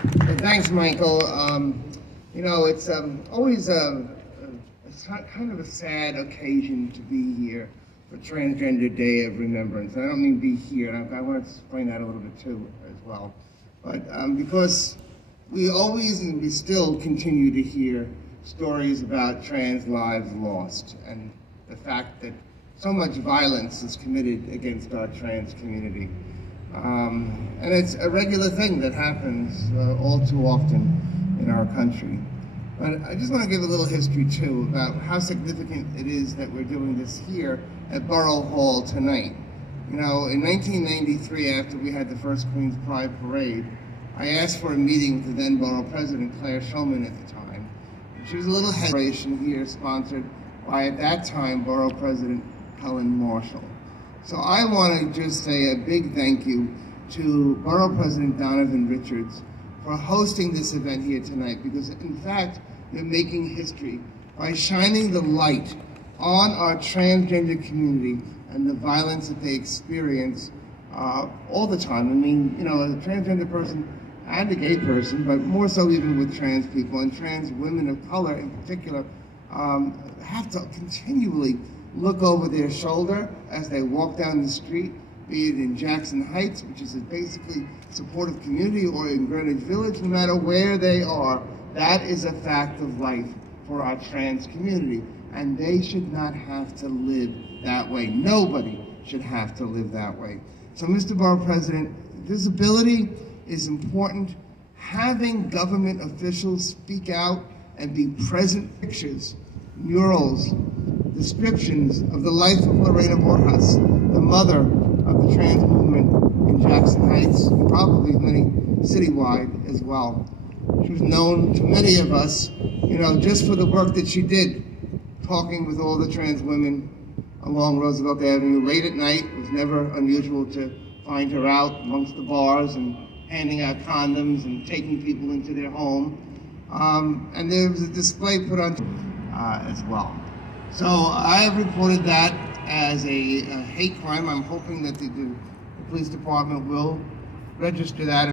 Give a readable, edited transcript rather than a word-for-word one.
Thanks, Michael. You know, it's always kind of a sad occasion to be here for Transgender Day of Remembrance. And I don't mean be here, I want to explain that a little bit too as well. But because we always and we still continue to hear stories about trans lives lost and the fact that so much violence is committed against our trans community. And it's a regular thing that happens all too often in our country. But I just want to give a little history too about how significant it is that we're doing this here at Borough Hall tonight. You know, in 1993, after we had the first Queen's Pride Parade, I asked for a meeting with the then Borough President, Claire Shulman, at the time. She was a little celebration here sponsored by, at that time, Borough President Helen Marshall. So I want to just say a big thank you to Borough President Donovan Richards for hosting this event here tonight, because in fact, you're making history by shining the light on our transgender community and the violence that they experience all the time. I mean, you know, as a transgender person and a gay person, but more so even with trans people and trans women of color in particular, have to continually look over their shoulder as they walk down the street, be it in Jackson Heights, which is a basically supportive community, or in Greenwich Village, no matter where they are. That is a fact of life for our trans community, and they should not have to live that way. Nobody should have to live that way. So, Mr. Borough President, visibility is important. Having government officials speak out and be present, pictures, murals, descriptions of the life of Lorena Borjas, the mother of the trans movement in Jackson Heights, and probably many citywide as well. She was known to many of us, you know, just for the work that she did, talking with all the trans women along Roosevelt Avenue late at night. It was never unusual to find her out amongst the bars and handing out condoms and taking people into their home. And there was a display put on as well. So I have reported that as a hate crime. I'm hoping that the police department will register that.